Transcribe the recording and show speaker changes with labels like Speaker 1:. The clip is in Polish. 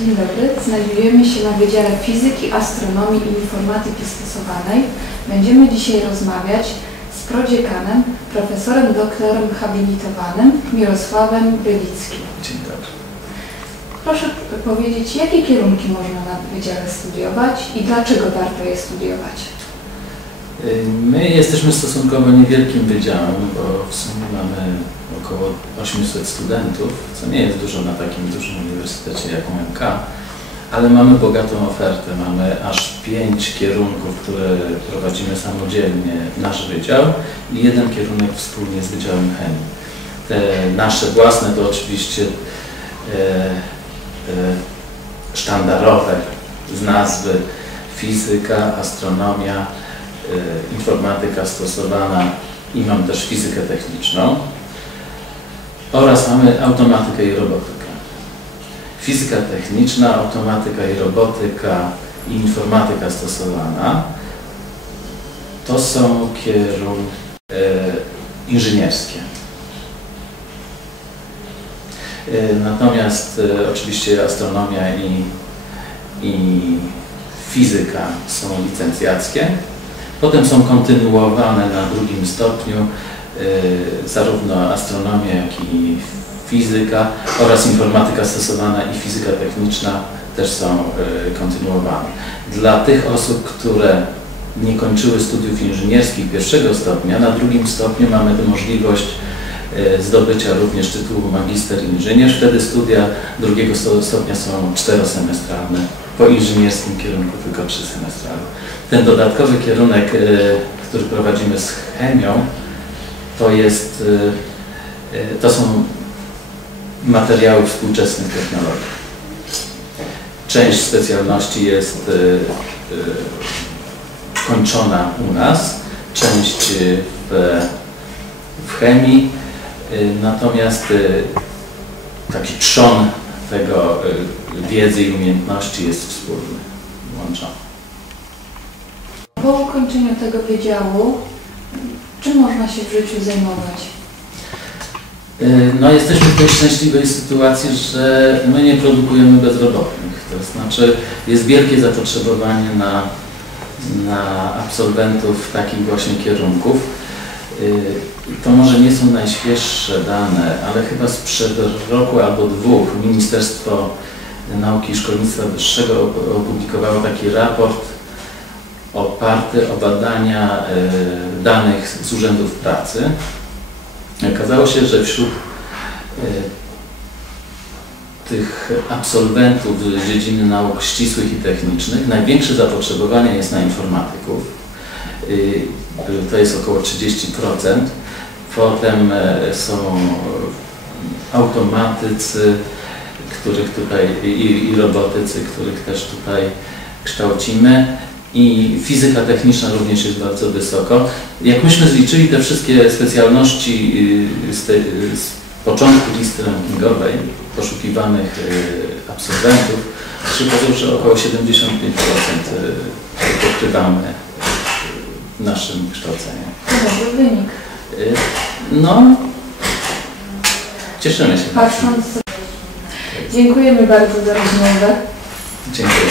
Speaker 1: Dzień dobry. Znajdujemy się na Wydziale Fizyki, Astronomii i Informatyki Stosowanej. Będziemy dzisiaj rozmawiać z prodziekanem, profesorem doktorem habilitowanym Mirosławem Bylickim.
Speaker 2: Dzień dobry.
Speaker 1: Proszę powiedzieć, jakie kierunki można na Wydziale studiować i dlaczego warto je studiować?
Speaker 2: My jesteśmy stosunkowo niewielkim wydziałem, bo w sumie mamy około 800 studentów, co nie jest dużo na takim dużym uniwersytecie jak UMK, ale mamy bogatą ofertę. Mamy aż pięć kierunków, które prowadzimy samodzielnie, nasz wydział i jeden kierunek wspólnie z Wydziałem Chemii. Te nasze własne to oczywiście e, e, sztandarowe z nazwy fizyka, astronomia, informatyka stosowana i mam też fizykę techniczną oraz mamy automatykę i robotykę. Fizyka techniczna, automatyka i robotyka i informatyka stosowana to są kierunki e, inżynierskie. E, Natomiast e, oczywiście astronomia i, i fizyka są licencjackie. Potem są kontynuowane na drugim stopniu e, zarówno astronomia, jak i fizyka oraz informatyka stosowana i fizyka techniczna też są e, kontynuowane. Dla tych osób, które nie kończyły studiów inżynierskich pierwszego stopnia, na drugim stopniu mamy możliwość zdobycia również tytułu magister inżynier. Wtedy studia drugiego sto- stopnia są czterosemestralne, po inżynierskim kierunku tylko trzysemestralne. Ten dodatkowy kierunek, e, który prowadzimy z chemią, to jest, e, e, to są materiały współczesnych technologii. Część specjalności jest e, e, kończona u nas, część e, w, w chemii, e, natomiast e, taki trzon tego e, wiedzy i umiejętności jest wspólny, łączony.
Speaker 1: Po ukończeniu tego wydziału, czym można się w życiu zajmować?
Speaker 2: Y, No jesteśmy w tej szczęśliwej sytuacji, że my nie produkujemy bezrobotnych. To znaczy jest wielkie zapotrzebowanie na, na absolwentów takich właśnie kierunków. Y, To może nie są najświeższe dane, ale chyba sprzed roku albo dwóch Ministerstwo Nauki i Szkolnictwa Wyższego op- opublikowało taki raport oparty o badania y, danych z urzędów pracy. Okazało się, że wśród e, tych absolwentów z dziedziny nauk ścisłych i technicznych największe zapotrzebowanie jest na informatyków. Y, To jest około 30%. Potem e, są automatycy, których tutaj i, i robotycy, których też tutaj kształcimy. I fizyka techniczna również jest bardzo wysoko. Jak myśmy zliczyli te wszystkie specjalności y, z, tej- z początku listy rankingowej poszukiwanych y, absolwentów, okazało, że około 75% y, pokrywamy naszym kształceniem.
Speaker 1: To dobry wynik.
Speaker 2: Y, No, cieszymy się.
Speaker 1: Patrząc... Dziękujemy bardzo za rozmowę.
Speaker 2: Dziękuję.